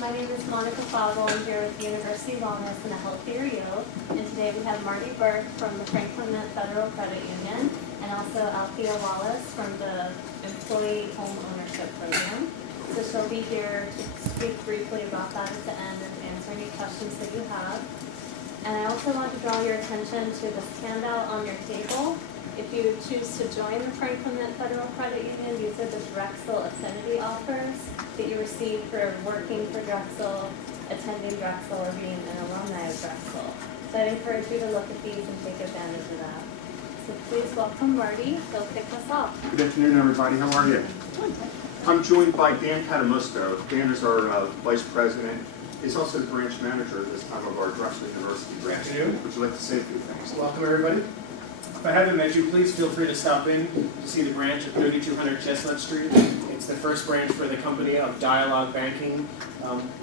My name is Monica Favo. I'm here with University Wellness and a Healthier You. And today we have Marty Burke from the Franklin Mint Federal Credit Union and also Althea Wallace from the Employee Home Ownership Program. So she'll be here to speak briefly about that at the end and answer any questions that you have. And I also want to draw your attention to this handout on your table. If you choose to join the Franklin Mint Federal Credit Union, these are the Drexel affinity offers that you receive for working for Drexel, attending Drexel, or being an alumni of Drexel. So I'd encourage you to look at these and take advantage of that. So please welcome Marty. He'll kick us off. Good afternoon, everybody. How are you? I'm joined by Dan Catamusto. Dan is our Vice President. He's also the branch manager at this time of our Drexel University branch. Good afternoon. Would you like to say a few things? Welcome, everybody. If I haven't met you, please feel free to stop in to see the branch at 3200 Chestnut Street. It's the first branch for the company of Dialogue Banking.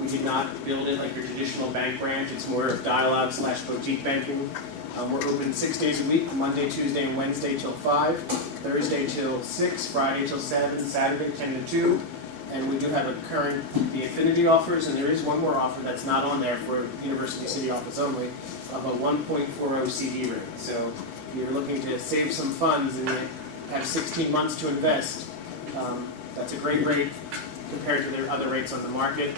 We did not build it like your traditional bank branch. It's more of dialogue/boutique banking. We're open 6 days a week, Monday, Tuesday, and Wednesday till 5, Thursday till 6, Friday till 7, Saturday 10 to 2. And we do have the affinity offers, and there is one more offer that's not on there for University City office only, of a 1.40 CD rate. So if you're looking to save some funds and you have 16 months to invest, that's a great rate compared to their other rates on the market.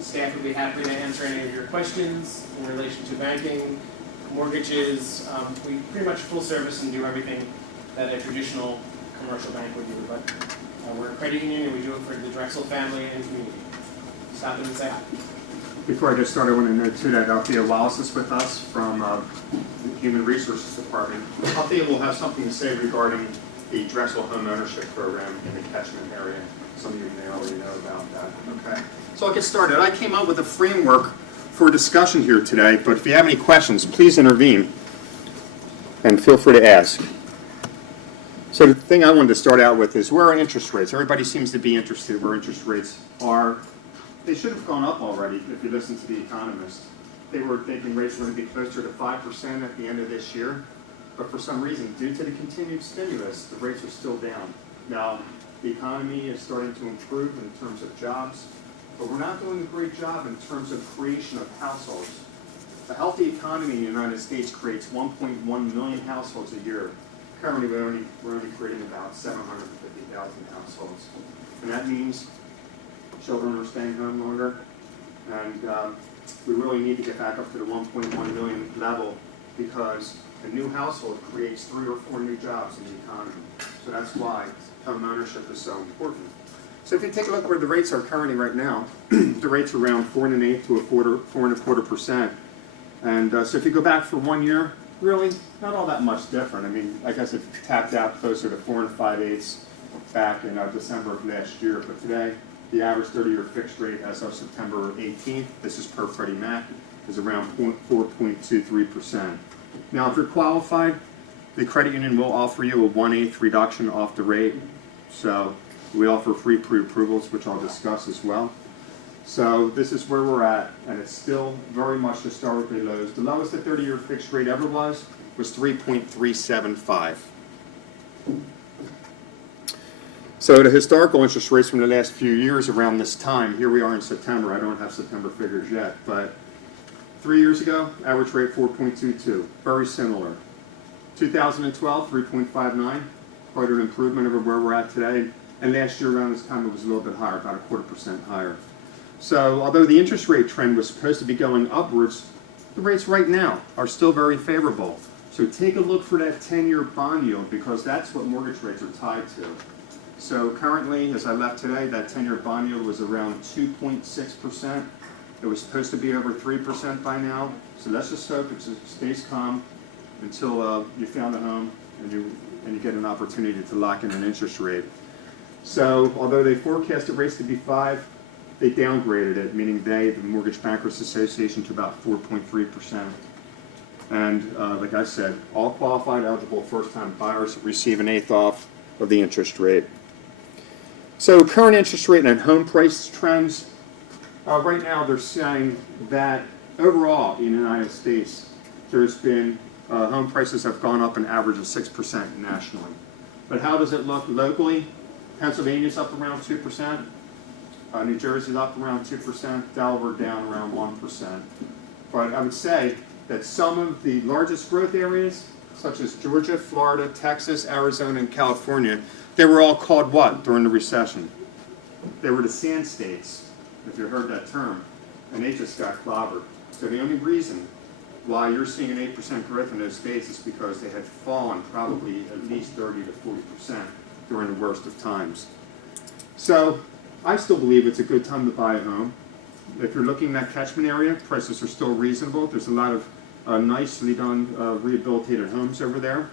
Staff would be happy to answer any of your questions in relation to banking, mortgages. We pretty much full service and do everything that a traditional commercial bank would do. But we're a credit union and we do it for the Drexel family and community. Stop in and say hi. Before I get started, I want to note too that Althea Wallace is with us from the Human Resources Department. Althea will have something to say regarding the Drexel Home Ownership Program in the catchment area. Some of you may already know about that. Okay. So I'll get started. I came up with a framework for discussion here today, but if you have any questions, please intervene and feel free to ask. So the thing I wanted to start out with is where are interest rates? Everybody seems to be interested where interest rates are. They should have gone up already if you listen to the economists. They were thinking rates were going to be closer to 5% at the end of this year, but for some reason, due to the continued stimulus, the rates are still down. Now, the economy is starting to improve in terms of jobs, but we're not doing a great job in terms of creation of households. A healthy economy in the United States creates 1.1 million households a year. Currently, we're only creating about 750,000 households. And that means children are staying home longer. And we really need to get back up to the 1.1 million level because a new household creates 3 or 4 new jobs in the economy. So that's why home ownership is so important. So if you take a look where the rates are currently right now, the rates are around 4.125% to 4.25%. And so if you go back for 1 year, really not all that much different. I mean, I guess it tapped out closer to 4 5/8 back in December of last year. But today, the average 30-year fixed rate as of September 18th, this is per Freddie Mac, is around 4.23%. Now, if you're qualified, the credit union will offer you a 1/8 reduction off the rate. So we offer free pre-approvals, which I'll discuss as well. So this is where we're at, and it's still very much historically low. The lowest the 30-year fixed rate ever was 3.375. So the historical interest rates from the last few years around this time, here we are in September, I don't have September figures yet, but 3 years ago, average rate 4.22, very similar. 2012, 3.59, quite an improvement over where we're at today. And last year around this time it was a little bit higher, about 0.25% higher. So although the interest rate trend was supposed to be going upwards, the rates right now are still very favorable. So take a look for that 10-year bond yield because that's what mortgage rates are tied to. So currently, as I left today, that 10-year bond yield was around 2.6%. It was supposed to be over 3% by now. So let's just hope it stays calm until you found a home and you get an opportunity to lock in an interest rate. So although they forecasted rates to be 5, they downgraded it, meaning the Mortgage Bankers Association, to about 4.3%. And like I said, all qualified eligible first-time buyers receive an 1/8 off of the interest rate. So current interest rate and home price trends, right now they're saying that overall in the United States, there's been, home prices have gone up an average of 6% nationally. But how does it look locally? Pennsylvania's up around 2%. New Jersey's up around 2%, Delaware down around 1%. But I would say that some of the largest growth areas, such as Georgia, Florida, Texas, Arizona, and California, they were all called what during the recession? They were the sand states, if you heard that term, and they just got clobbered. So the only reason why you're seeing an 8% growth in those states is because they had fallen probably at least 30 to 40% during the worst of times. So I still believe it's a good time to buy a home. If you're looking in that catchment area, prices are still reasonable. There's a lot of nicely done rehabilitated homes over there.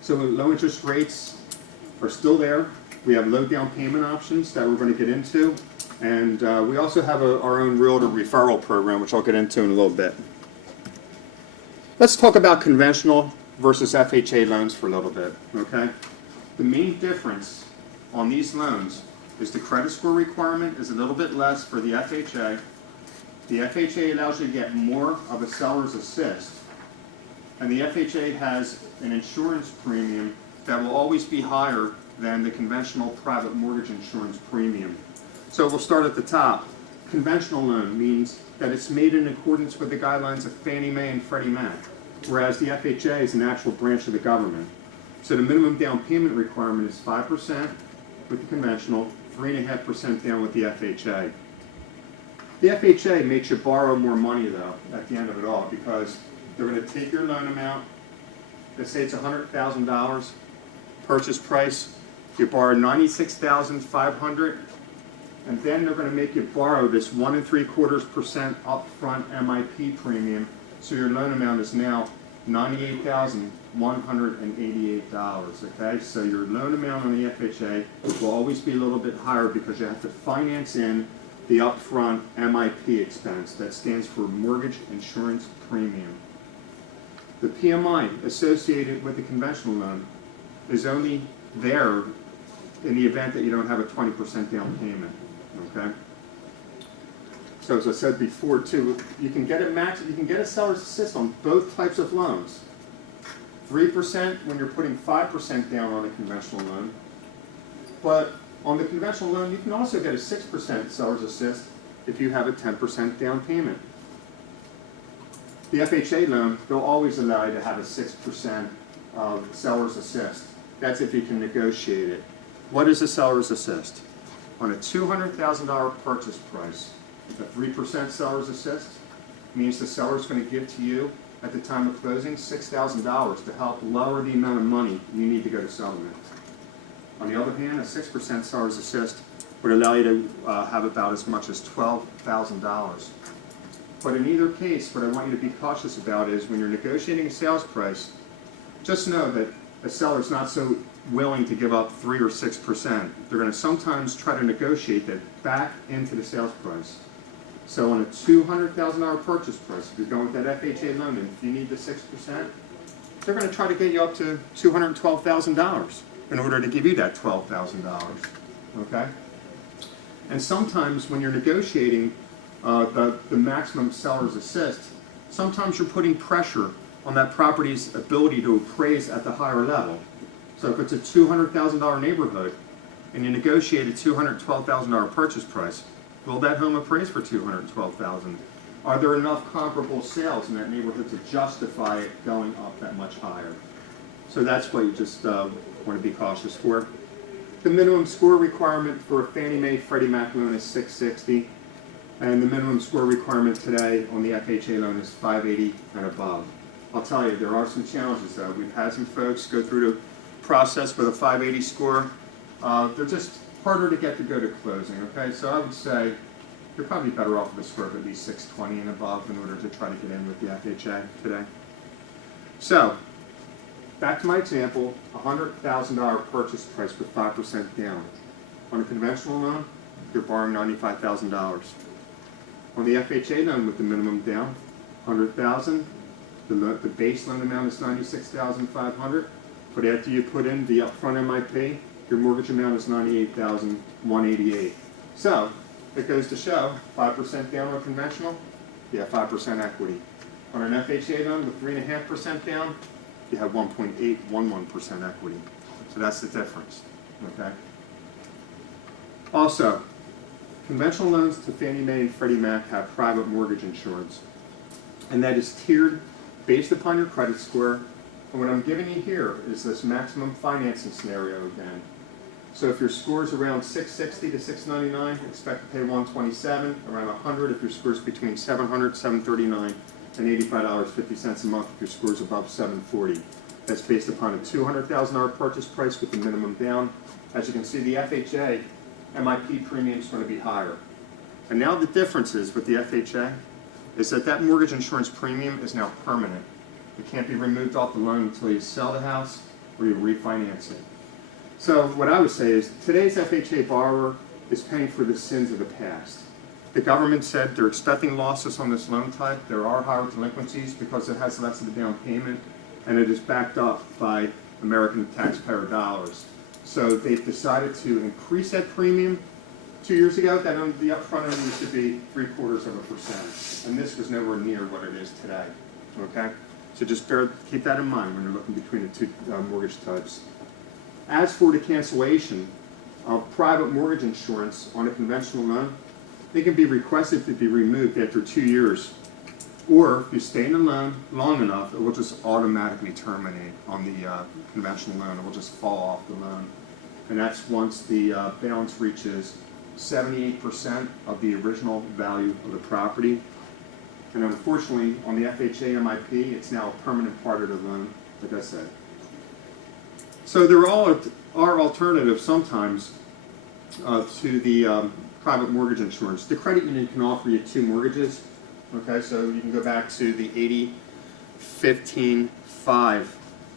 So low interest rates are still there. We have low down payment options that we're going to get into. And we also have our own realtor referral program, which I'll get into in a little bit. Let's talk about conventional versus FHA loans for a little bit, okay? The main difference on these loans is the credit score requirement is a little bit less for the FHA. The FHA allows you to get more of a seller's assist, and the FHA has an insurance premium that will always be higher than the conventional private mortgage insurance premium. So we'll start at the top. Conventional loan means that it's made in accordance with the guidelines of Fannie Mae and Freddie Mac, whereas the FHA is an actual branch of the government. So the minimum down payment requirement is 5% with the conventional, 3.5% down with the FHA. The FHA makes you borrow more money, though, at the end of it all, because they're going to take your loan amount, let's say it's $100,000 purchase price, you borrow $96,500, and then they're going to make you borrow this 1 3/4% upfront MIP premium, so your loan amount is now $98,188, okay? So your loan amount on the FHA will always be a little bit higher because you have to finance in the upfront MIP expense. That stands for Mortgage Insurance Premium. The PMI associated with the conventional loan is only there in the event that you don't have a 20% down payment, okay? So as I said before too, you can get a seller's assist on both types of loans. 3% when you're putting 5% down on a conventional loan. But on the conventional loan, you can also get a 6% seller's assist if you have a 10% down payment. The FHA loan, they'll always allow you to have a 6% seller's assist. That's if you can negotiate it. What is a seller's assist? On a $200,000 purchase price, a 3% seller's assist means the seller's going to give to you at the time of closing $6,000 to help lower the amount of money you need to go to settlement. On the other hand, a 6% seller's assist would allow you to have about as much as $12,000. But in either case, what I want you to be cautious about is when you're negotiating a sales price, just know that a seller's not so willing to give up 3 or 6%. They're going to sometimes try to negotiate that back into the sales price. So on a $200,000 purchase price, if you're going with that FHA loan and if you need the 6%, they're going to try to get you up to $212,000 in order to give you that $12,000, okay? And sometimes when you're negotiating the maximum seller's assist, sometimes you're putting pressure on that property's ability to appraise at the higher level. So if it's a $200,000 neighborhood and you negotiate a $212,000 purchase price, will that home appraise for $212,000? Are there enough comparable sales in that neighborhood to justify it going up that much higher? So that's what you just want to be cautious for. The minimum score requirement for a Fannie Mae Freddie Mac loan is 660, and the minimum score requirement today on the FHA loan is 580 and above. I'll tell you, there are some challenges though. We've had some folks go through the process with a 580 score. They're just harder to get to go to closing, okay? So I would say you're probably better off with a score of at least 620 and above in order to try to get in with the FHA today. So, back to my example, $100,000 purchase price with 5% down. On a conventional loan, you're borrowing $95,000. On the FHA loan with the minimum down, $100,000, the base loan amount is $96,500, but after you put in the upfront MIP, your mortgage amount is $98,188. So, it goes to show, 5% down on conventional, you have 5% equity. On an FHA loan with 3.5% down, you have 1.811% equity. So that's the difference, okay? Also, Conventional loans to Fannie Mae and Freddie Mac have private mortgage insurance, and that is tiered based upon your credit score. And what I'm giving you here is this maximum financing scenario again. So if your score is around 660 to 699, expect to pay 127, around 100 if your score is between 700, 739, and $85.50 a month if your score is above 740. That's based upon a $200,000 purchase price with the minimum down. As you can see, the FHA MIP premium is going to be higher. And now the difference is with the FHA is that that mortgage insurance premium is now permanent. It can't be removed off the loan until you sell the house or you refinance it. So what I would say is today's FHA borrower is paying for the sins of the past. The government said they're expecting losses on this loan type. There are higher delinquencies because it has less of a down payment, and it is backed up by American taxpayer dollars. So they've decided to increase that premium. 2 years ago, that on the upfront end used to be 0.75%, and this was nowhere near what it is today. Okay, so just keep that in mind when you're looking between the two mortgage types. As for the cancellation of private mortgage insurance on a conventional loan, they can be requested to be removed after 2 years, or if you stay in the loan long enough, it will just automatically terminate on the conventional loan. It will just fall off the loan, and that's once the balance reaches 78% of the original value of the property. And unfortunately, on the FHA MIP, it's now a permanent part of the loan, like I said. So there are alternatives sometimes to the private mortgage insurance. The credit union can offer you 2 mortgages. Okay, so you can go back to the 80-15-5.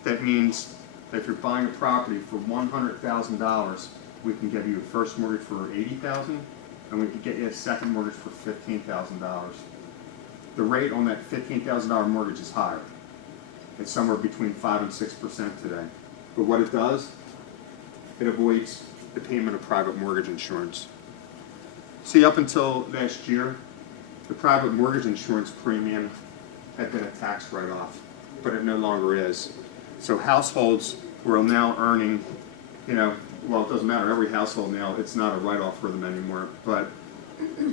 That means that if you're buying a property for $100,000, we can give you a first mortgage for $80,000, and we can get you a second mortgage for $15,000. The rate on that $15,000 mortgage is higher. It's somewhere between 5 and 6% today. But what it does, it avoids the payment of private mortgage insurance. See, up until last year, the private mortgage insurance premium had been a tax write-off, but it no longer is. So households who are now earning, well, it doesn't matter, every household now, it's not a write-off for them anymore. But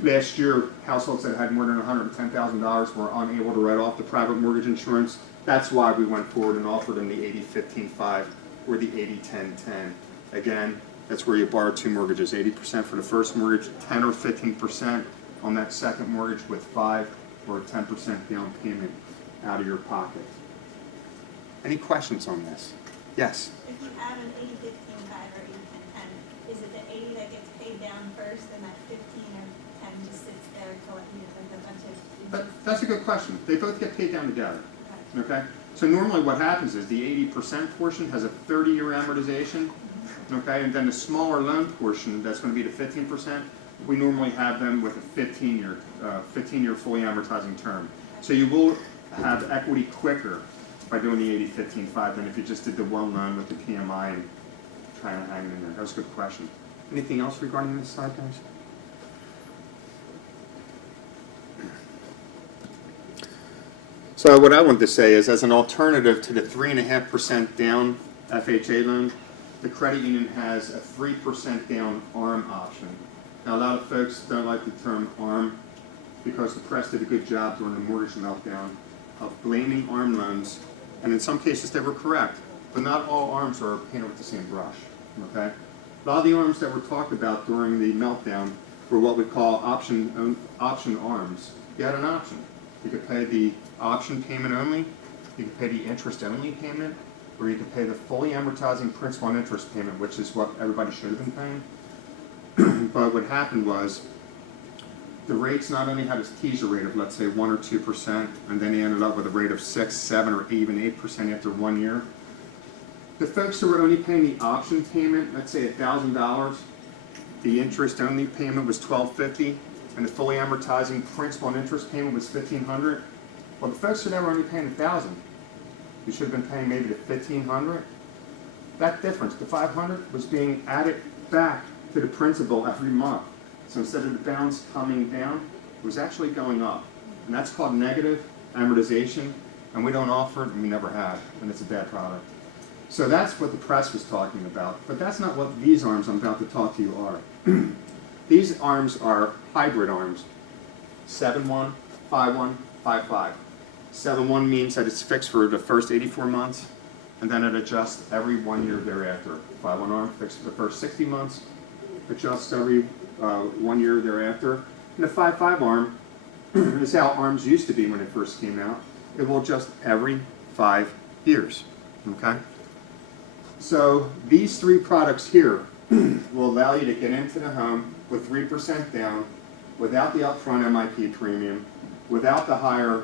last year, households that had more than $110,000 were unable to write off the private mortgage insurance. That's why we went forward and offered them the 80-15-5 or the 80-10-10. Again, that's where you borrow 2 mortgages, 80% for the first mortgage, 10 or 15% on that second mortgage with 5 or 10% down payment out of your pocket. Any questions on this? Yes? If you have an 80-15-5 or 80-10-10, is it the 80 that gets paid down first and that 15 or 10 just sits there collecting a bunch of... That's a good question. They both get paid down together. Okay? So normally what happens is the 80% portion has a 30-year amortization, okay, and then the smaller loan portion, that's going to be the 15%, we normally have them with a 15-year fully amortizing term. So you will have equity quicker by doing the 80-15-5 than if you just did the one loan with the PMI and trying to hang it in there. That was a good question. Anything else regarding this side, guys? So what I wanted to say is, as an alternative to the 3.5% down FHA loan, the credit union has a 3% down ARM option. Now, a lot of folks don't like the term ARM because the press did a good job during the mortgage meltdown of blaming ARM loans, and in some cases they were correct, but not all ARMs are painted with the same brush. Okay? A lot of the ARMs that were talked about during the meltdown were what we call option ARMs. You had an option. You could pay the option payment only, you could pay the interest only payment, or you could pay the fully amortizing principal and interest payment, which is what everybody should have been paying. But what happened was the rates not only had a teaser rate of, let's say, 1 or 2%, and then they ended up with a rate of 6, 7, or even 8% after 1 year. The folks who were only paying the option payment, let's say $1,000, the interest only payment was $1,250, and the fully amortizing principal and interest payment was $1,500. Well, the folks who were only paying $1,000, you should have been paying maybe the $1,500. That difference, the $500, was being added back to the principal every month. So instead of the balance coming down, it was actually going up. And that's called negative amortization, and we don't offer it, and we never have, and it's a bad product. So that's what the press was talking about, but that's not what these ARMs I'm about to talk to you are. These arms are hybrid arms. 7-1, 5-1, 5-5. 7-1 means that it's fixed for the first 84 months, and then it adjusts every 1 year thereafter. 5-1 arm fixed for the first 60 months, adjusts every 1 year thereafter. And the 5-5 arm is how arms used to be when it first came out. It will adjust every 5 years. Okay? So these three products here will allow you to get into the home with 3% down, without the upfront MIP premium, without the higher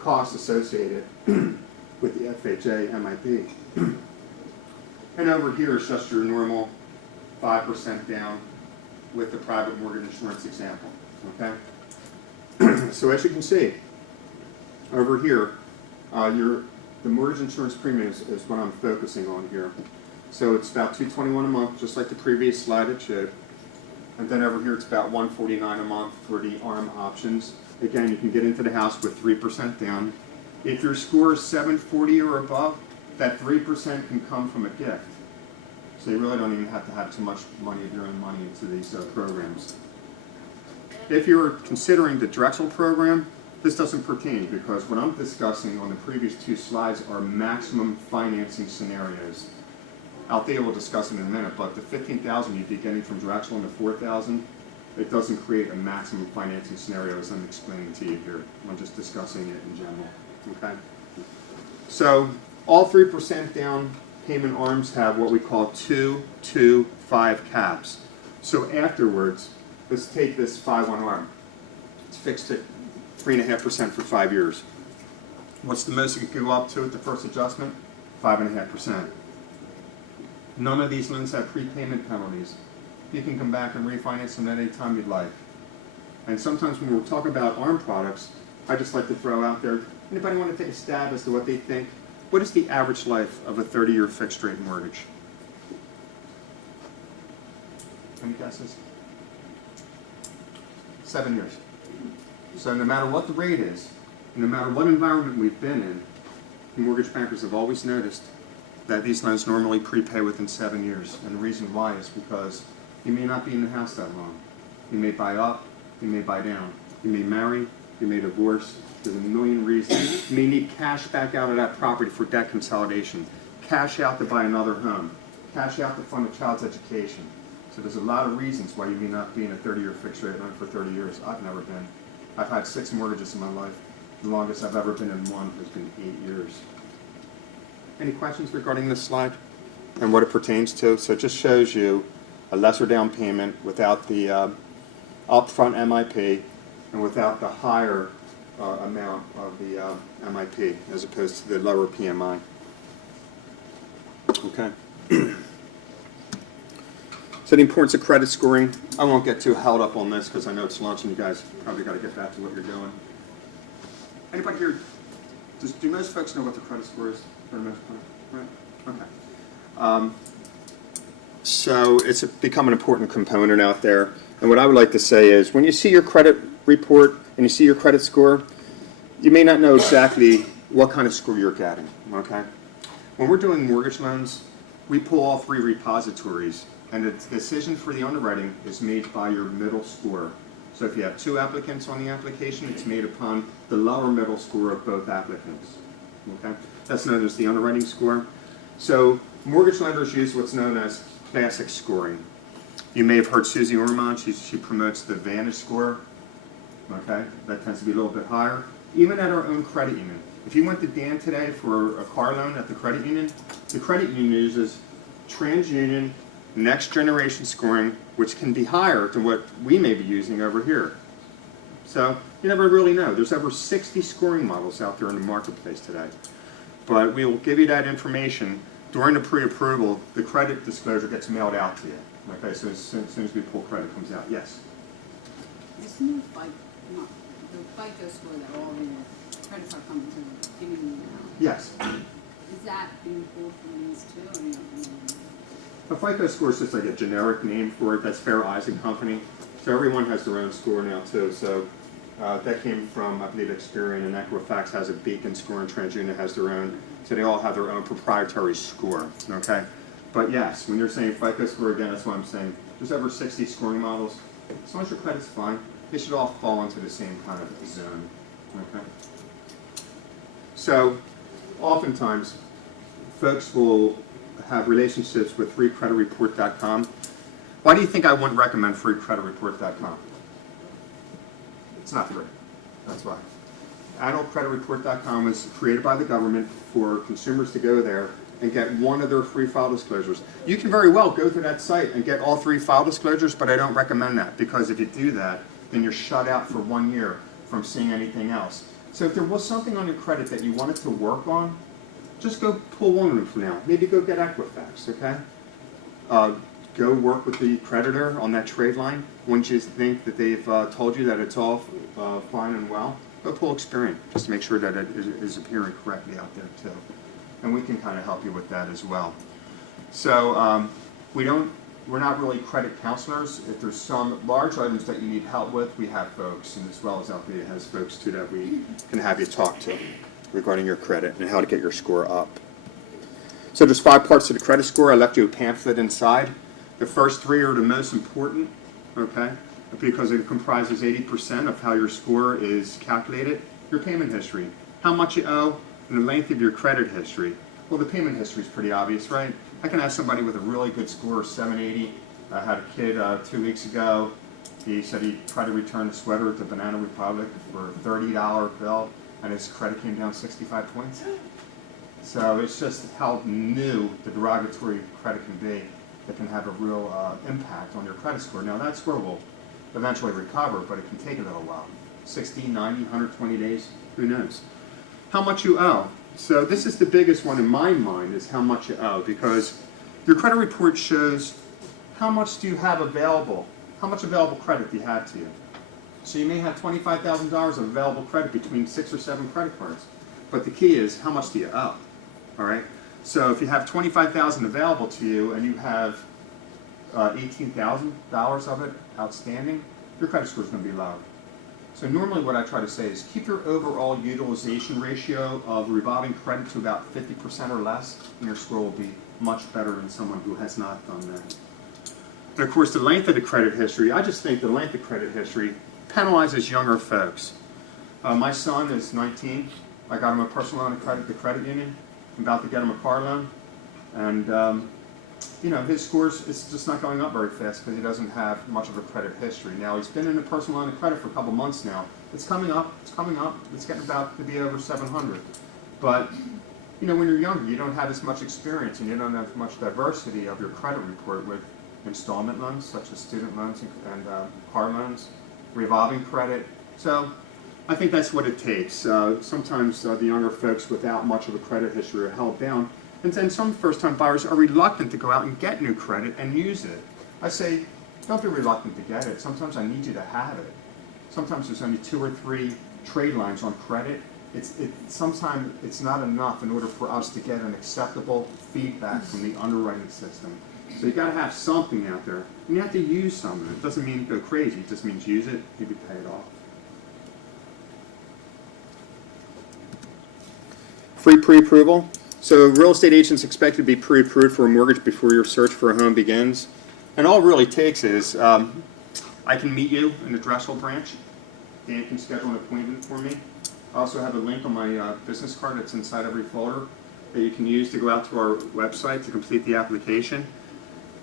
costs associated with the FHA MIP. And over here is just your normal 5% down with the private mortgage insurance example. Okay? So as you can see, over here, the mortgage insurance premium is what I'm focusing on here. So it's about $221 a month, just like the previous slide it showed. And then over here it's about $149 a month for the ARM options. Again, you can get into the house with 3% down. If your score is 740 or above, that 3% can come from a gift. So you really don't even have to have too much money of your own money into these programs. If you're considering the Drexel program, this doesn't pertain, because what I'm discussing on the previous two slides are maximum financing scenarios. Althea will discuss it in a minute, but the $15,000 you'd be getting from Drexel and the $4,000, it doesn't create a maximum financing scenario as I'm explaining to you here. I'm just discussing it in general. Okay? So all 3% down payment arms have what we call 2-2-5 caps. So afterwards, let's take this 5-1 arm. It's fixed at 3.5% for 5 years. What's the most it can go up to at the first adjustment? 5.5%. None of these loans have prepayment penalties. You can come back and refinance them at any time you'd like. And sometimes when we're talking about ARM products, I just like to throw out there, anybody want to take a stab as to what they think? What is the average life of a 30-year fixed rate mortgage? Any guesses? 7 years. So no matter what the rate is, no matter what environment we've been in, the mortgage bankers have always noticed that these loans normally prepay within 7 years. And the reason why is because you may not be in the house that long. You may buy up, you may buy down. You may marry, you may divorce. There's a million reasons. You may need cash back out of that property for debt consolidation. Cash out to buy another home. Cash out to fund a child's education. So there's a lot of reasons why you may not be in a 30-year fixed rate loan for 30 years. I've never been. I've had 6 mortgages in my life. The longest I've ever been in one has been 8 years. Any questions regarding this slide and what it pertains to? So it just shows you a lesser down payment without the upfront MIP and without the higher amount of the MIP as opposed to the lower PMI. Okay. So the importance of credit scoring, I won't get too held up on this because I know it's lunch and you guys probably got to get back to what you're doing. Anybody here, do most folks know what the credit score is for the most part? Right? Okay. So it's become an important component out there. And what I would like to say is when you see your credit report and you see your credit score, you may not know exactly what kind of score you're getting, okay? When we're doing mortgage loans, we pull all 3 repositories, and the decision for the underwriting is made by your middle score. So if you have 2 applicants on the application, it's made upon the lower middle score of both applicants, okay? That's known as the underwriting score. So mortgage lenders use what's known as classic scoring. You may have heard Susie Ormond, she promotes the Vantage score, okay? That tends to be a little bit higher. Even at our own credit union. If you went to Dan today for a car loan at the credit union uses TransUnion next generation scoring, which can be higher than what we may be using over here. So you never really know. There's over 60 scoring models out there in the marketplace today. But we will give you that information. During the pre-approval, the credit disclosure gets mailed out to you. Okay, so as soon as we pull credit comes out. Yes? Isn't the FICO score that all the credit card companies are giving you now? Yes. Is that being pulled from these two, or you don't know? A FICO score is just like a generic name for it. That's Fair Isaac Company. So everyone has their own score now too. So that came from, I believe, Experian, and Equifax has a Beacon score, and TransUnion has their own. So they all have their own proprietary score, okay? But yes, when you're saying FICO score, again, that's why I'm saying there's over 60 scoring models. As long as your credit's fine, they should all fall into the same kind of zone, okay? So, oftentimes, folks will have relationships with freecreditreport.com. Why do you think I wouldn't recommend freecreditreport.com? It's not free. That's why. Annualcreditreport.com was created by the government for consumers to go there and get one of their free file disclosures. You can very well go to that site and get all 3 file disclosures, but I don't recommend that, because if you do that, then you're shut out for 1 year from seeing anything else. So if there was something on your credit that you wanted to work on, just go pull one of them for now. Maybe go get Equifax, okay? Go work with the creditor on that trade line. Once you think that they've told you that it's all fine and well, go pull Experian, just to make sure that it is appearing correctly out there too. And we can kind of help you with that as well. So we're not really credit counselors. If there's some large items that you need help with, we have folks, and as well as Althea has folks too that we can have you talk to regarding your credit and how to get your score up. So there's 5 parts to the credit score. I left you a pamphlet inside. The first 3 are the most important, okay, because it comprises 80% of how your score is calculated. Your payment history, how much you owe, and the length of your credit history. Well, the payment history is pretty obvious, right? I can have somebody with a really good score of 780. I had a kid 2 weeks ago. He said he tried to return a sweater at the Banana Republic for a $30 bill, and his credit came down 65 points. So it's just how new the derogatory credit can be that can have a real impact on your credit score. Now that score will eventually recover, but it can take a little while. 60, 90, 120 days, who knows? How much you owe. So this is the biggest one in my mind, is how much you owe, because your credit report shows how much do you have available, how much available credit do you have to you. So you may have $25,000 of available credit between 6 or 7 credit cards, but the key is how much do you owe, all right? So if you have $25,000 available to you and you have $18,000 of it outstanding, your credit score is going to be lower. So normally what I try to say is keep your overall utilization ratio of revolving credit to about 50% or less, and your score will be much better than someone who has not done that. And of course, the length of the credit history, I just think the length of credit history penalizes younger folks. My son is 19. I got him a personal loan at the credit union. I'm about to get him a car loan. And you know, his scores, it's just not going up very fast because he doesn't have much of a credit history. Now, he's been in a personal line of credit for a couple months now. It's coming up, it's getting about to be over 700. But, you know, when you're younger, you don't have as much experience and you don't have much diversity of your credit report with installment loans, such as student loans and car loans, revolving credit. So, I think that's what it takes. Sometimes the younger folks without much of a credit history are held down. And then some first-time buyers are reluctant to go out and get new credit and use it. I say, don't be reluctant to get it. Sometimes I need you to have it. Sometimes there's only 2 or 3 trade lines on credit. Sometimes it's not enough in order for us to get an acceptable feedback from the underwriting system. So you got to have something out there. And you have to use some of it. It doesn't mean go crazy. It just means use it, maybe pay it off. Free pre-approval. So real estate agents expect to be pre-approved for a mortgage before your search for a home begins. And all it really takes is I can meet you in the Drexel branch. Dan can schedule an appointment for me. I also have a link on my business card that's inside every folder that you can use to go out to our website to complete the application.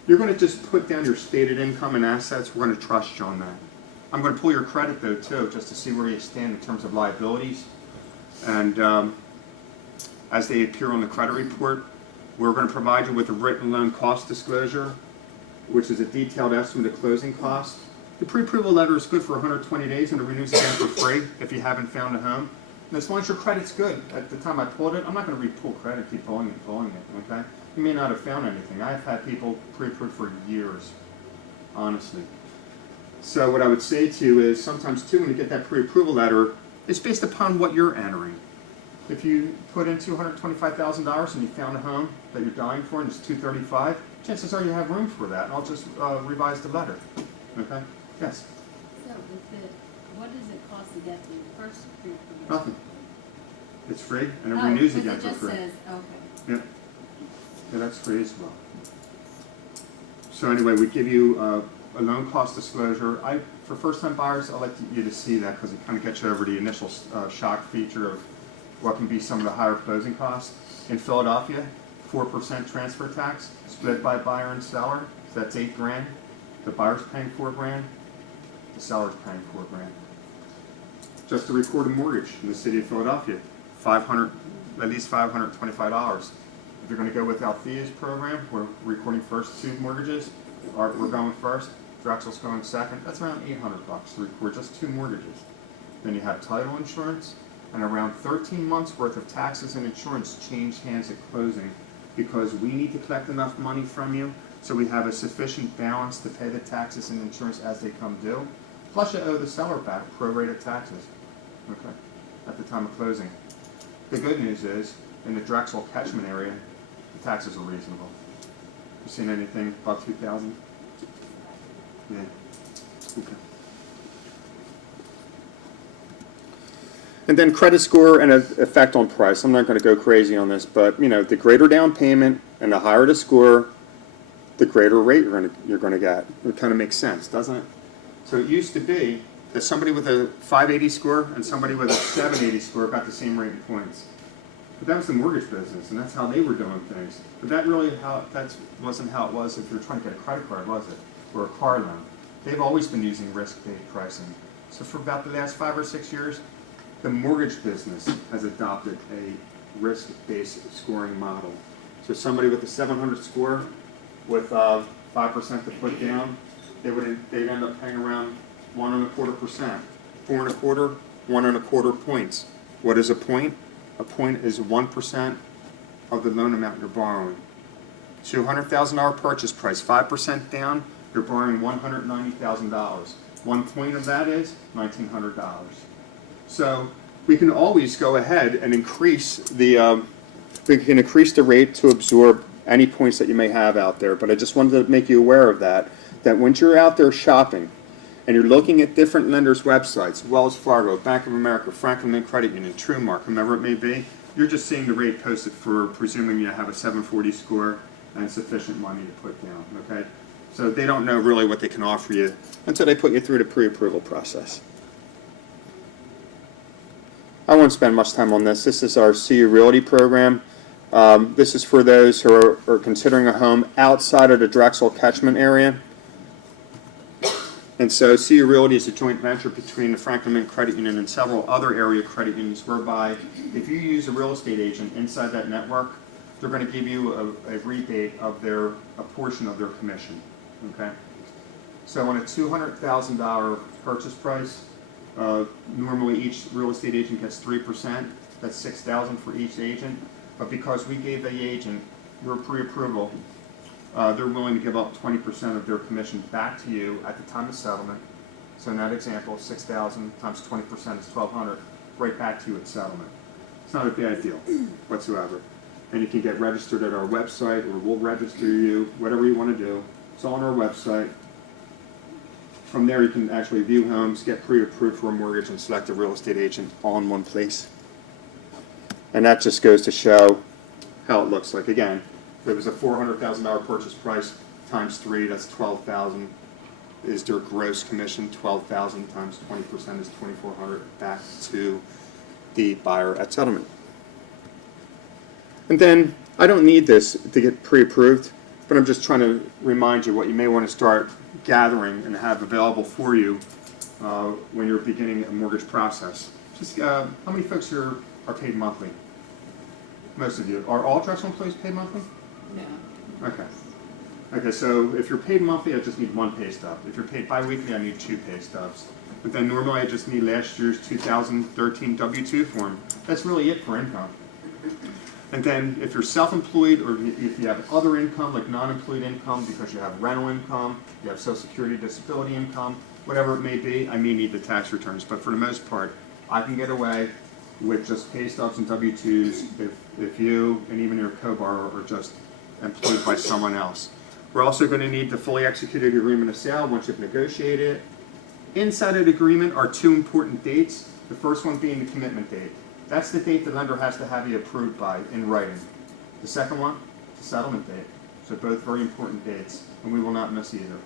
You're going to just put down your stated income and assets. We're going to trust you on that. I'm going to pull your credit though too, just to see where you stand in terms of liabilities. And as they appear on the credit report, we're going to provide you with a written loan cost disclosure, which is a detailed estimate of closing costs. The pre-approval letter is good for 120 days and it renews again for free if you haven't found a home. And as long as your credit's good, at the time I pulled it, I'm not going to re-pull credit, keep pulling it, okay? You may not have found anything. I've had people pre-approved for years, honestly. So what I would say to you is sometimes too when you get that pre-approval letter, it's based upon what you're entering. If you put in $225,000 and you found a home that you're dying for and it's $235,000, chances are you have room for that. And I'll just revise the letter. Okay? Yes? So what does it cost to get the first pre-approval? Nothing. It's free and it renews again for free. It just says, okay. Yeah, that's free as well. So anyway, we give you a loan cost disclosure. For first-time buyers, I'd like you to see that because it kind of gets you over the initial shock feature of what can be some of the higher closing costs. In Philadelphia, 4% transfer tax split by buyer and seller. So that's $8,000. The buyer's paying $4,000. The seller's paying $4,000. Just to record a mortgage in the city of Philadelphia, at least $525. If you're going to go with Althea's program, we're recording first 2 mortgages. We're going first. Drexel's going second. That's around $800 to record just 2 mortgages. Then you have title insurance, and around 13 months worth of taxes and insurance change hands at closing because we need to collect enough money from you so we have a sufficient balance to pay the taxes and insurance as they come due. Plus you owe the seller back prorated taxes, okay, at the time of closing. The good news is, in the Drexel catchment area, the taxes are reasonable. You seen anything above 2,000? Yeah. Okay. And then credit score and effect on price. I'm not going to go crazy on this, but the greater down payment and the higher the score, the greater rate you're going to get. It kind of makes sense, doesn't it? So it used to be that somebody with a 580 score and somebody with a 780 score got the same rate in points. But that was the mortgage business, and that's how they were doing things. But that wasn't how it was if you're trying to get a credit card, was it? Or a car loan. They've always been using risk-based pricing. So for about the last 5 or 6 years, the mortgage business has adopted a risk-based scoring model. So somebody with a 700 score with 5% to put down, they'd end up paying around 1.25%. 4.25, 1.25 points. What is a point? A point is 1% of the loan amount you're borrowing. $200,000 purchase price, 5% down, you're borrowing $190,000. 1 point of that is $1,900. So we can always go ahead and increase the rate to absorb any points that you may have out there. But I just wanted to make you aware of that when you're out there shopping and you're looking at different lenders' websites, Wells Fargo, Bank of America, Franklin Credit Union, TrueMark, whomever it may be, you're just seeing the rate posted for presuming you have a 740 score and sufficient money to put down, okay? So they don't know really what they can offer you until they put you through the pre-approval process. I won't spend much time on this. This is our CU Realty program. This is for those who are considering a home outside of the Drexel catchment area. And so CU Realty is a joint venture between the Franklin Credit Union and several other area credit unions whereby if you use a real estate agent inside that network, they're going to give you a rebate of a portion of their commission. Okay? So on a $200,000 purchase price, normally each real estate agent gets 3%. That's $6,000 for each agent. But because we gave the agent your pre-approval, they're willing to give up 20% of their commission back to you at the time of settlement. So in that example, 6,000 times 20% is 1,200, right back to you at settlement. It's not a bad deal whatsoever. And you can get registered at our website, or we'll register you, whatever you want to do. It's all on our website. From there, you can actually view homes, get pre-approved for a mortgage, and select a real estate agent all in one place. And that just goes to show how it looks like. Again, if it was a $400,000 purchase price times 3, that's $12,000. Is their gross commission. 12,000 times 20% is $2,400 back to the buyer at settlement. And then I don't need this to get pre-approved, but I'm just trying to remind you what you may want to start gathering and have available for you when you're beginning a mortgage process. Just how many folks here are paid monthly? Most of you. Are all Drexel employees paid monthly? No. Okay. Okay, so if you're paid monthly, I just need 1 pay stub. If you're paid bi-weekly, I need 2 pay stubs. But then normally I just need last year's 2013 W-2 form. That's really it for income. And then if you're self-employed or if you have other income, like non-employed income, because you have rental income, you have Social Security disability income, whatever it may be, I may need the tax returns. But for the most part, I can get away with just pay stubs and W-2s if you and even your co-borrower are just employed by someone else. We're also going to need the fully executed agreement of sale once you've negotiated it. Inside of the agreement are 2 important dates, the first one being the commitment date. That's the date the lender has to have you approved by in writing. The second one, the settlement date. So both very important dates, and we will not miss either.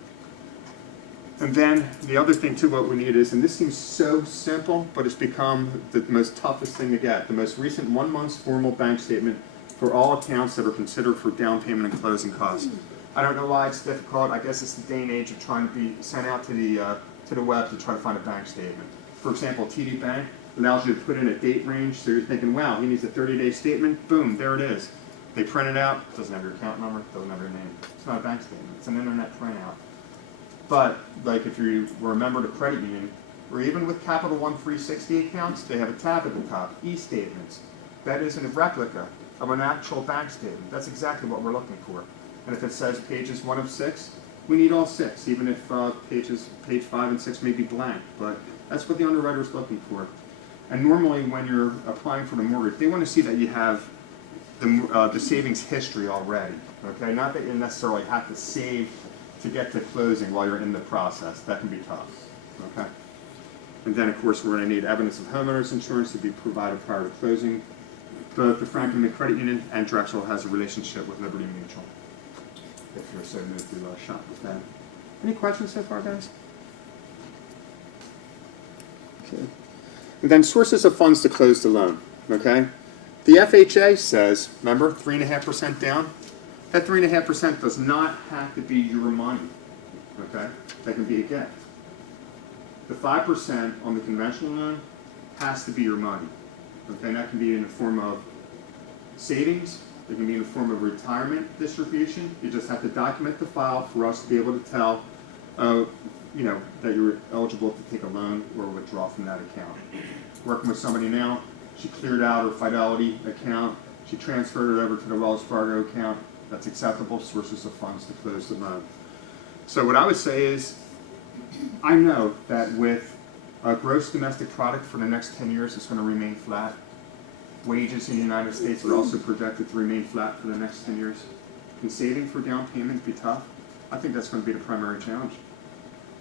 And then the other thing too, what we need is, and this seems so simple, but it's become the most toughest thing to get, the most recent 1 month's formal bank statement for all accounts that are considered for down payment and closing costs. I don't know why it's difficult. I guess it's the day and age of trying to be sent out to the web to try to find a bank statement. For example, TD Bank allows you to put in a date range, so you're thinking, wow, he needs a 30-day statement. Boom, there it is. They print it out. Doesn't have your account number. Doesn't have your name. It's not a bank statement. It's an internet printout. But like if you were a member of a credit union, or even with Capital One 360 accounts, they have a tab at the top, e-statements. That is a replica of an actual bank statement. That's exactly what we're looking for. And if it says pages 1 of 6, we need all 6, even if page 5 and 6 may be blank. But that's what the underwriter's looking for. And normally when you're applying for the mortgage, they want to see that you have the savings history already. Okay, not that you necessarily have to save to get to closing while you're in the process. That can be tough. Okay. And then, of course, we're going to need evidence of homeowners insurance to be provided prior to closing. Both the Franklin Credit Union and Drexel has a relationship with Liberty Mutual, if you're so moved to shop with them. Any questions so far, guys? Okay. And then sources of funds to close the loan. Okay. The FHA says, remember, 3.5% down. That 3.5% does not have to be your money. Okay. That can be a gift. The 5% on the conventional loan has to be your money. Okay, and that can be in the form of savings. It can be in the form of retirement distribution. You just have to document the file for us to be able to tell, that you're eligible to take a loan or withdraw from that account. Working with somebody now, she cleared out her Fidelity account. She transferred it over to the Wells Fargo account. That's acceptable sources of funds to close the loan. So what I would say is, I know that with a gross domestic product for the next 10 years, it's going to remain flat. Wages in the United States are also projected to remain flat for the next 10 years. Can saving for down payment be tough? I think that's going to be the primary challenge.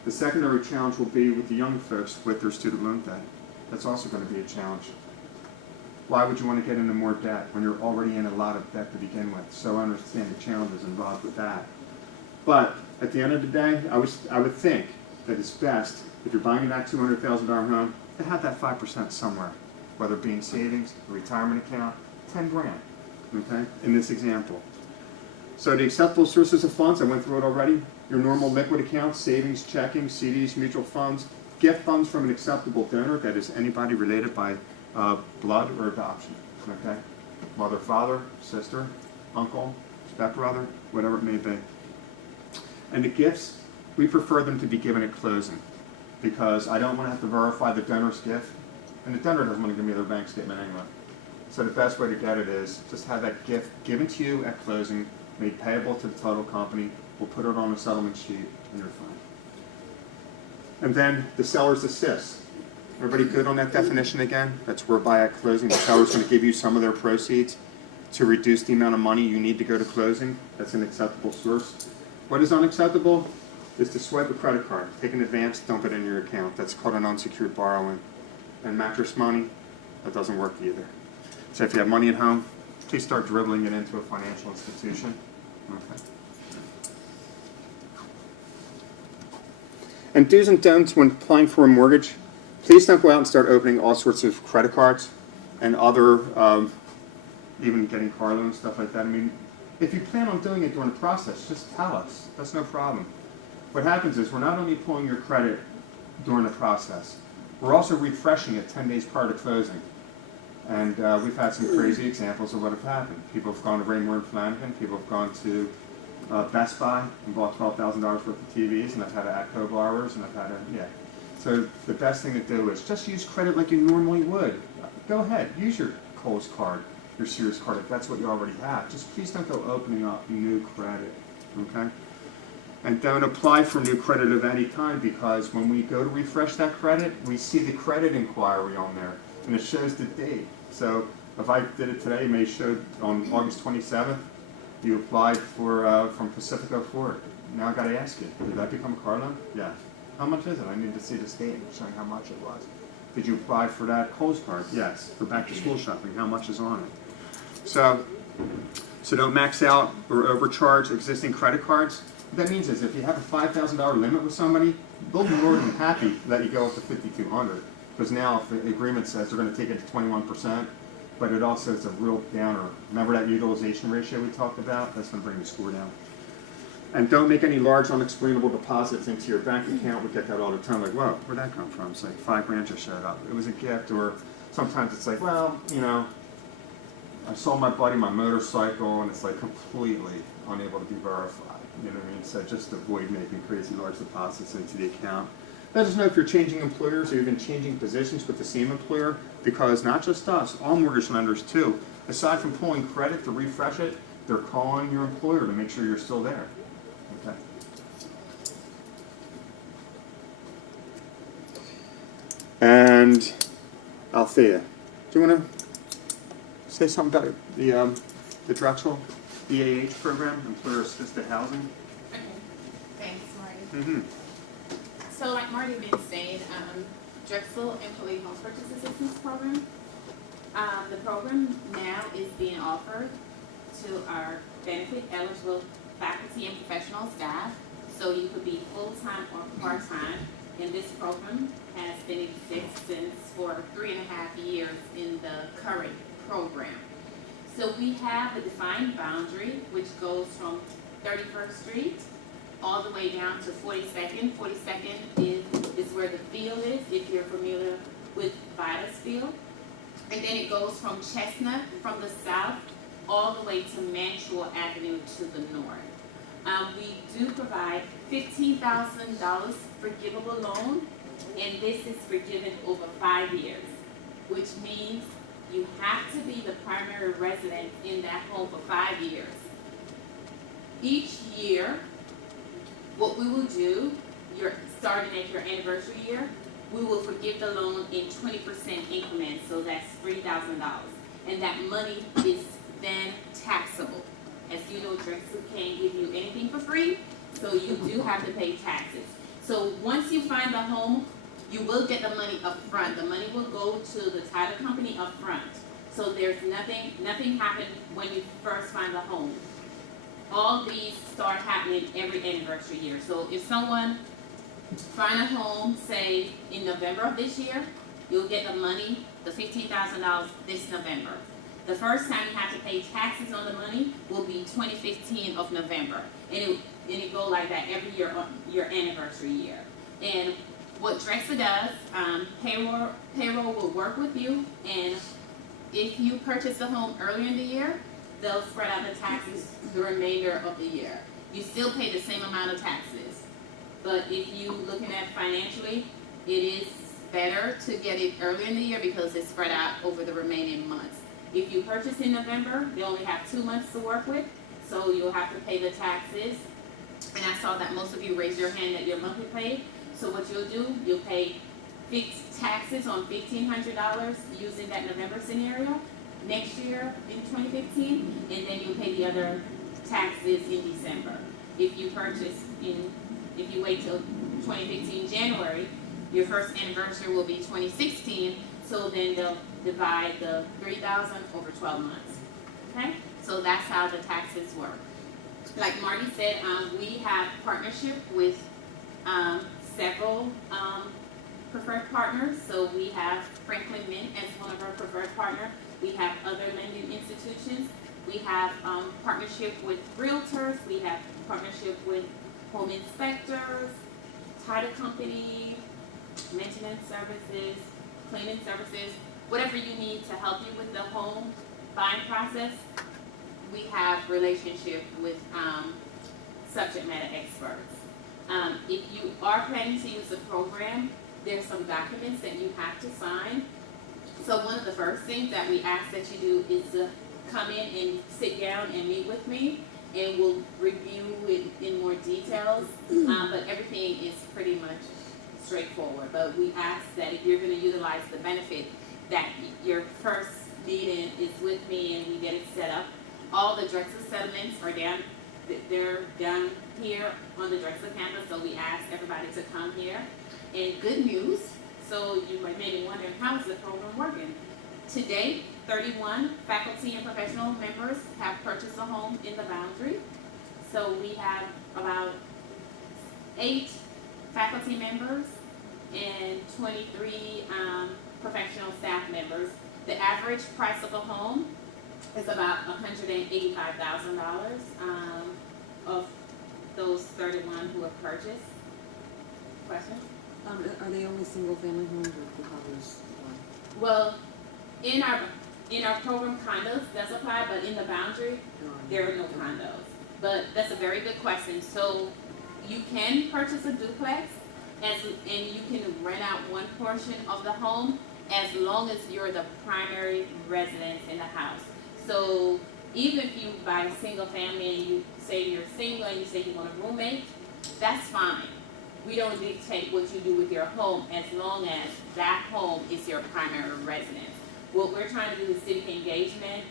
The secondary challenge will be with the young folks with their student loan debt. That's also going to be a challenge. Why would you want to get into more debt when you're already in a lot of debt to begin with? So I understand the challenges involved with that. But at the end of the day, I would think that it's best, if you're buying that $200,000 home, to have that 5% somewhere, whether it be in savings, a retirement account, 10 grand, okay, in this example. So the acceptable sources of funds, I went through it already. Your normal liquid accounts, savings, checking, CDs, mutual funds, gift funds from an acceptable donor, that is anybody related by blood or adoption, okay? Mother, father, sister, uncle, stepbrother, whatever it may be. And the gifts, we prefer them to be given at closing because I don't want to have to verify the donor's gift, and the donor doesn't want to give me their bank statement anyway. So the best way to get it is just have that gift given to you at closing, made payable to the title company. We'll put it on a settlement sheet, and you're fine. And then the seller's assist. Everybody good on that definition again? That's whereby at closing the seller's going to give you some of their proceeds to reduce the amount of money you need to go to closing. That's an acceptable source. What is unacceptable is to swipe a credit card, take an advance, dump it in your account. That's called an unsecured borrowing. And mattress money, that doesn't work either. So if you have money at home, please start dribbling it into a financial institution. Okay. And do's and don'ts when applying for a mortgage, please don't go out and start opening all sorts of credit cards and other, even getting car loans, stuff like that. I mean, if you plan on doing it during the process, just tell us. That's no problem. What happens is we're not only pulling your credit during the process, we're also refreshing it 10 days prior to closing. And we've had some crazy examples of what have happened. People have gone to Raymore and Flanagan, people have gone to Best Buy and bought $12,000 worth of TVs, and I've had ACCO borrowers, and I've had So the best thing to do is just use credit like you normally would. Go ahead, use your Kohl's card, your Sears card, if that's what you already have. Just please don't go opening up new credit, okay? And don't apply for new credit of any kind, because when we go to refresh that credit, we see the credit inquiry on there, and it shows the date. So if I did it today, it may show on August 27th, you applied for from Pacifico Ford. Now I got to ask you, did that become a car loan? Yeah. How much is it? I need to see the statement showing how much it was. Did you apply for that Kohl's card? Yes. For back to school shopping, how much is on it? So So don't max out or overcharge existing credit cards. What that means is if you have a $5,000 limit with somebody, they'll be more than happy to let you go up to $5,200. Because now if the agreement says they're going to take it to 21%, but it also is a real downer. Remember that utilization ratio we talked about? That's going to bring the score down. And don't make any large unexplainable deposits into your bank account. We get that all the time, like, whoa, where'd that come from? It's like $5,000 just showed up. It was a gift, or sometimes it's like, well, you know, I sold my buddy my motorcycle, and it's like completely unable to be verified. You know what I mean? So just avoid making crazy large deposits into the account. Let us know if you're changing employers or even changing positions with the same employer, because not just us, all mortgage lenders too, aside from pulling credit to refresh it, they're calling your employer to make sure you're still there. Okay. And Althea, do you want to say something about the Drexel EAH program, Employer Assisted Housing? Okay, thanks, Marty. Mm-hmm. So like Marty been saying, Drexel Employee Home Purchase Assistance Program, the program now is being offered to our benefit eligible faculty and professional staff. So you could be full-time or part-time, and this program has been in existence for 3.5 years in the current program. So we have a defined boundary which goes from 31st Street all the way down to 42nd. 42nd is where the field is, if you're familiar with Vitus Field. And then it goes from Chestnut from the south all the way to Mantua Avenue to the north. We do provide $15,000 forgivable loan, and this is forgiven over 5 years, which means you have to be the primary resident in that home for 5 years. Each year, what we will do, you're starting at your anniversary year, we will forgive the loan in 20% increments, so that's $3,000. And that money is then taxable. As you know, Drexel can't give you anything for free, so you do have to pay taxes. So once you find the home, you will get the money up front. The money will go to the title company up front. So there's nothing happened when you first find the home. All these start happening every anniversary year. So if someone find a home, say in November of this year, you'll get the money, the $15,000 this November. The first time you have to pay taxes on the money will be 2015 of November. And it go like that every year on your anniversary year. And what Drexel does, payroll will work with you, and if you purchase a home earlier in the year, they'll spread out the taxes the remainder of the year. You still pay the same amount of taxes, but if you looking at financially, it is better to get it earlier in the year because it's spread out over the remaining months. If you purchase in November, they only have 2 months to work with, so you'll have to pay the taxes. And I saw that most of you raised your hand at your monthly pay. So what you'll do, you'll pay fixed taxes on $1,500 using that November scenario next year in 2015, and then you'll pay the other taxes in December. If you wait till 2015 January, your first anniversary will be 2016, so then they'll divide the $3,000 over 12 months. Okay? So that's how the taxes work. Like Marty said, we have partnership with several preferred partners. So we have Franklin Mint as one of our preferred partners. We have other lending institutions. We have partnership with realtors. We have partnership with home inspectors, title company, maintenance services, cleaning services, whatever you need to help you with the home buying process. We have relationship with subject matter experts. If you are planning to use the program, there's some documents that you have to sign. So one of the first things that we ask that you do is to come in and sit down and meet with me, and we'll review it in more details. But everything is pretty much straightforward. But we ask that if you're going to utilize the benefit, that your first meeting is with me and we get it set up. All the Drexel settlements are down. They're down here on the Drexel campus, so we ask everybody to come here. And good news, so you might maybe wondering, how is the program working? To date, 31 faculty and professional members have purchased a home in the Boundary. So we have about 8 faculty members and 23 professional staff members. The average price of a home is about $185,000 of those 31 who have purchased. Question? Are they only single-family homes or do others? Well, in our program, condos does apply, but in the Boundary, there are no condos. But that's a very good question. So you can purchase a duplex, and you can rent out one portion of the home as long as you're the primary residence in the house. So even if you buy a single family and you say you're single and you say you want a roommate, that's fine. We don't dictate what you do with your home as long as that home is your primary residence. What we're trying to do is civic engagement.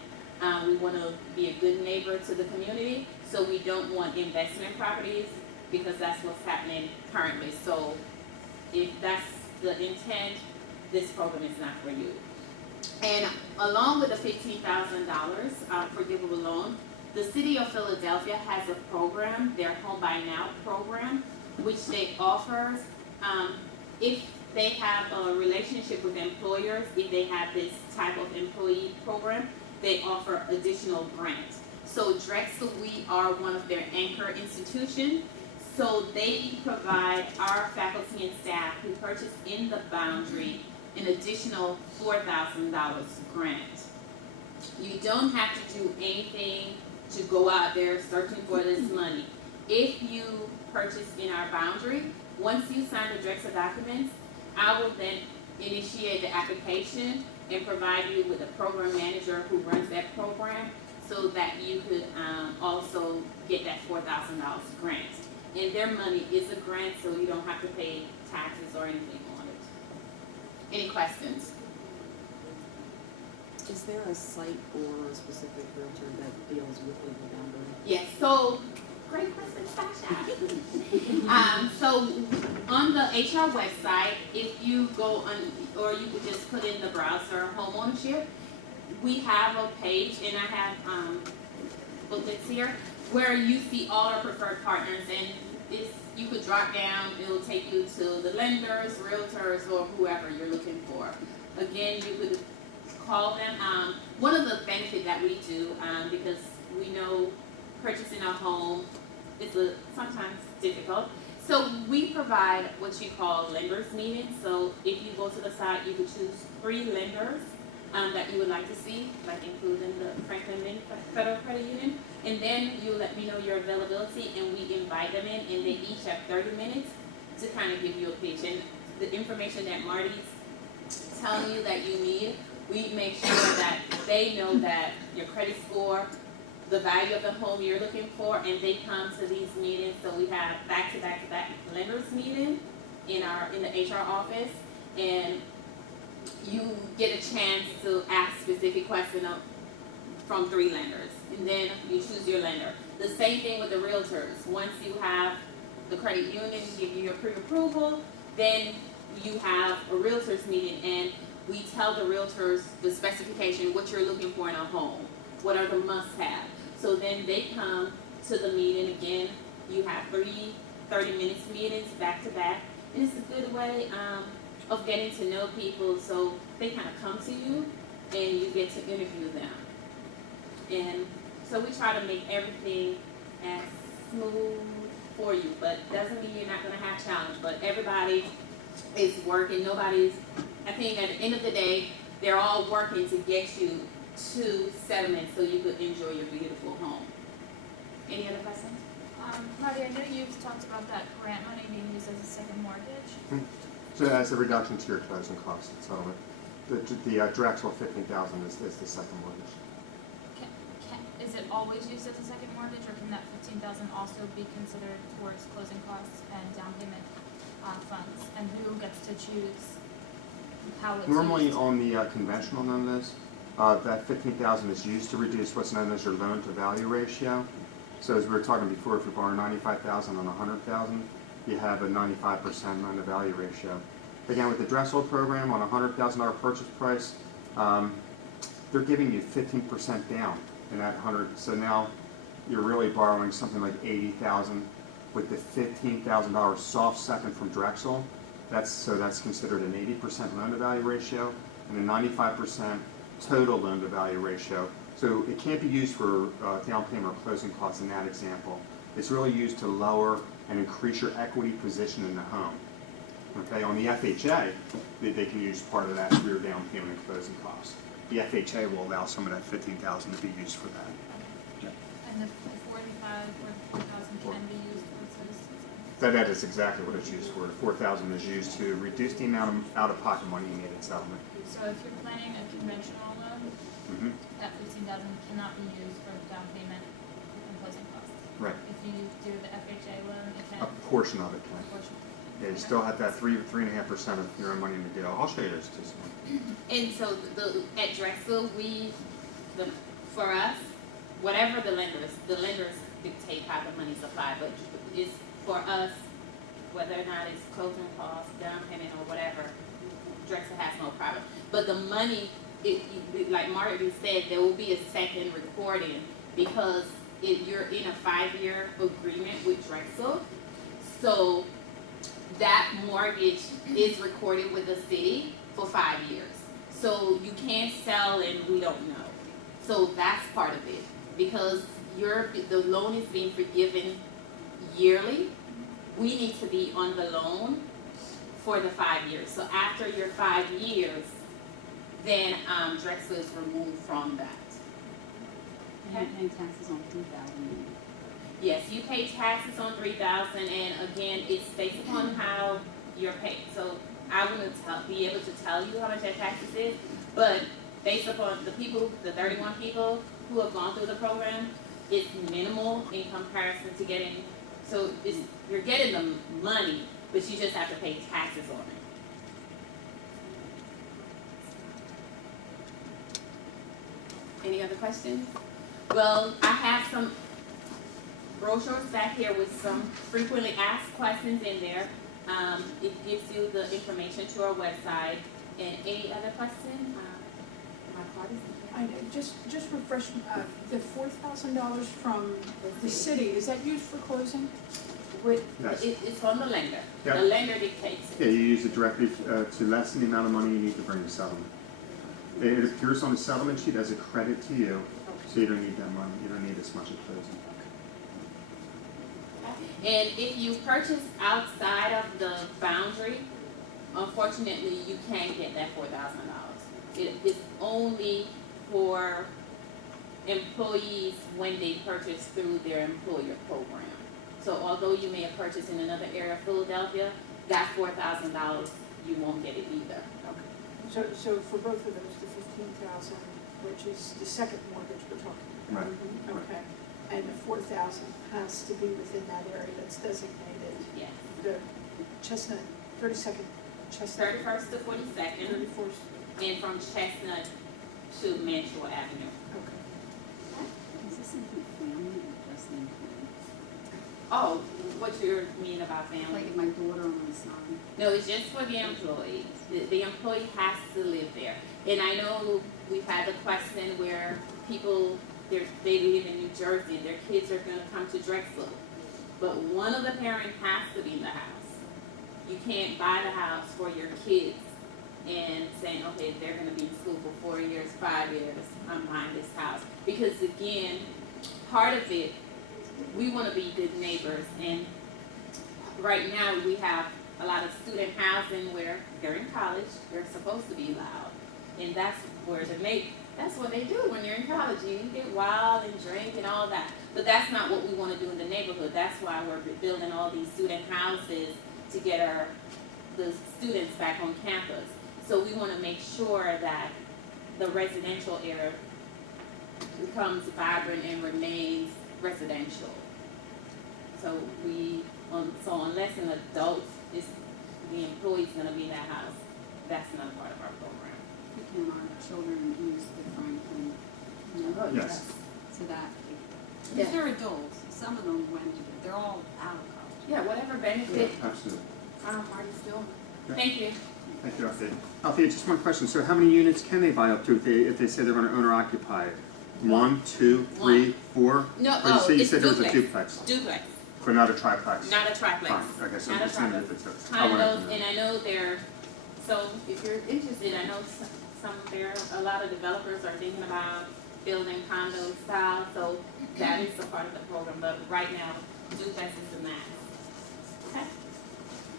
We want to be a good neighbor to the community, so we don't want investment properties because that's what's happening currently. So if that's the intent, this program is not for you. And along with the $15,000 forgivable loan, the city of Philadelphia has a program, their Home Buy Now program, which they offer if they have a relationship with employers, if they have this type of employee program, they offer additional grants. So Drexel, we are one of their anchor institutions. So they provide our faculty and staff who purchase in the Boundary an additional $4,000 grant. You don't have to do anything to go out there searching for this money. If you purchase in our Boundary, once you sign the Drexel documents, I will then initiate the application and provide you with a program manager who runs that program so that you could also get that $4,000 grant. And their money is a grant, so you don't have to pay taxes or anything on it. Any questions? Is there a site or a specific realtor that deals with the Boundary? Yes, so great question, Sasha. So on the HR website, if you go on, or you could just put in the browser homeownership, we have a page, and I have booklets here, where you see all our preferred partners, and you could drop down, it'll take you to the lenders, realtors, or whoever you're looking for. Again, you could call them. One of the benefits that we do, because we know purchasing a home is sometimes difficult, so we provide what you call lenders meetings. So if you go to the site, you could choose 3 lenders that you would like to see, like including the Franklin Federal Credit Union, and then you let me know your availability, and we invite them in, and they each have 30 minutes to kind of give you a pitch. And the information that Marty's telling you that you need, we make sure that they know that your credit score, the value of the home you're looking for, and they come to these meetings. So we have back-to-back lenders meeting in the HR office, and you get a chance to ask specific questions from 3 lenders, and then you choose your lender. The same thing with the realtors. Once you have the credit union give you your pre-approval, then you have a realtors meeting, and we tell the realtors the specification, what you're looking for in a home, what are the must-have. So then they come to the meeting again. You have 3 30-minute meetings back-to-back, and it's a good way of getting to know people, so they kind of come to you and you get to interview them. And so we try to make everything as smooth for you, but doesn't mean you're not going to have challenge. But everybody is working. I think at the end of the day, they're all working to get you to settlement so you could enjoy your beautiful home. Any other questions? Marty, I know you've talked about that grant money being used as a second mortgage. So as a reduction to your closing costs and settlement, the Drexel $15,000 is the second mortgage. Is it always used as a second mortgage, or can that $15,000 also be considered towards closing costs and down payment funds? And who gets to choose how it's Normally used? on the conventional note, that $15,000 is used to reduce what's known as your loan to value ratio. So as we were talking before, if you borrow $95,000 on $100,000, you have a 95% loan to value ratio. Again, with the Drexel program on a $100,000 purchase price, they're giving you 15% down in that 100. So now you're really borrowing something like 80,000 with the $15,000 soft second from Drexel. That's considered an 80% loan to value ratio and a 95% total loan to value ratio. So it can't be used for down payment or closing costs in that example. It's really used to lower and increase your equity position in the home. Okay, on the FHA, they can use part of that for your down payment and closing costs. The FHA will allow some of that $15,000 to be used for that. And the 45 or 4,000 can be used for citizens. That is exactly what it's used for. The $4,000 is used to reduce the amount of out-of-pocket money you need in settlement. So if you're planning a conventional loan, Mm-hmm. that 15,000 cannot be used for down payment and closing costs. Right. If you do the FHA loan, it can. A portion of it can. Unfortunately. Yeah, you still have that 3.5% of your own money in the deal. I'll show you those too. And so at Drexel, for us, whatever the lenders dictate how the money's applied, but it's for us, whether or not it's closing costs, down payment or whatever, Drexel has no problem. But the money, like Marty said, there will be a second recording because you're in a 5-year agreement with Drexel. So that mortgage is recorded with the city for 5 years. So you can't sell and we don't know. So that's part of it. Because the loan is being forgiven yearly, we need to be on the loan for the 5 years. So after your 5 years, then Drexel is removed from that. And you're paying taxes on 3,000. Yes, you pay taxes on 3,000, and again, it's based upon how you're paid. So I wouldn't be able to tell you how much that taxes is, but based upon the 31 people who have gone through the program, it's minimal in comparison to getting. So you're getting the money, but you just have to pay taxes on it. Any other questions? Well, I have some brochures back here with some frequently asked questions in there. It gives you the information to our website. And any other question? My card is I know, just refresh, the $4,000 from the city, is that used for closing? Yes. It's from the lender. Yep. The lender dictates it. Yeah, you use it directly to lessen the amount of money you need to bring to settlement. It appears on the settlement sheet as a credit to you, so you don't need that money. You don't need as much at closing. And if you purchase outside of the boundary, unfortunately, you can't get that $4,000. It is only for employees when they purchase through their employer program. So although you may have purchased in another area of Philadelphia, that $4,000, you won't get it either. Okay. So for both of those, the 15,000, which is the second mortgage we're talking about. Right. Okay. And the 4,000 has to be within that area that's designated. Yes. The Chestnut, 32nd Chestnut. 31st to 42nd, 34th. and from Chestnut to Manshaw Avenue. Okay. Is this include family or just the employee? Oh, what you mean about family? Like if my daughter on my son. No, it's just for the employee. The employee has to live there. And I know we've had the question where people, they live in New Jersey and their kids are going to come to Drexel. But one of the parents has to be in the house. You can't buy the house for your kids and saying, okay, they're going to be in school for 4 years, 5 years, I'm buying this house. Because again, part of it, we want to be good neighbors. And right now we have a lot of student housing where they're in college, they're supposed to be loud. And that's where that's what they do when you're in college. You get wild and drink and all that. But that's not what we want to do in the neighborhood. That's why we're building all these student houses to get the students back on campus. So we want to make sure that the residential area becomes vibrant and remains residential. So unless an adult the employee's going to be in that house, that's not part of our program. Can our children use the Franklin? No? Yes. So that, Yeah. because they're adults, some of them went, they're all out of college. Yeah, whatever benefit. Absolutely. Marty still. Yeah. Thank you. Thank you, Althea. Althea, just one question. So how many units can they buy up to if they say they're going to owner occupy it? 1, 2, 3, 4? No, Or you it's said there was a duplex. duplex, Duplex, but not a triplex? not a triplex. Fine, okay, so Not a it's limited triplex. if it's a. I wanted to Condos, know. and I know so if you're interested, I know a lot of developers are thinking about building condo style, so that is a part of the program, but right now, duplex is the max. Okay?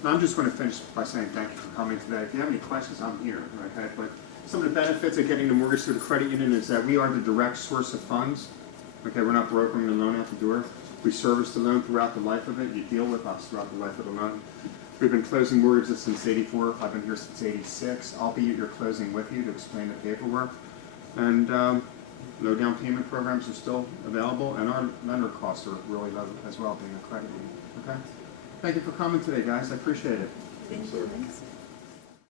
No, I'm just going to finish by saying thank you for coming today. If you have any questions, I'm here, okay? But some of the benefits of getting the mortgage through the credit union is that we are the direct source of funds. Okay, we're not brokering the loan out the door. We service the loan throughout the life of it. You deal with us throughout the life of the loan. We've been closing mortgages since '84. I've been here since '86. I'll be at your closing with you to explain the paperwork. And low down payment programs are still available, and our lender costs are really low as well, being a credit union. Okay? Thank you for coming today, guys. I appreciate it. Thank you.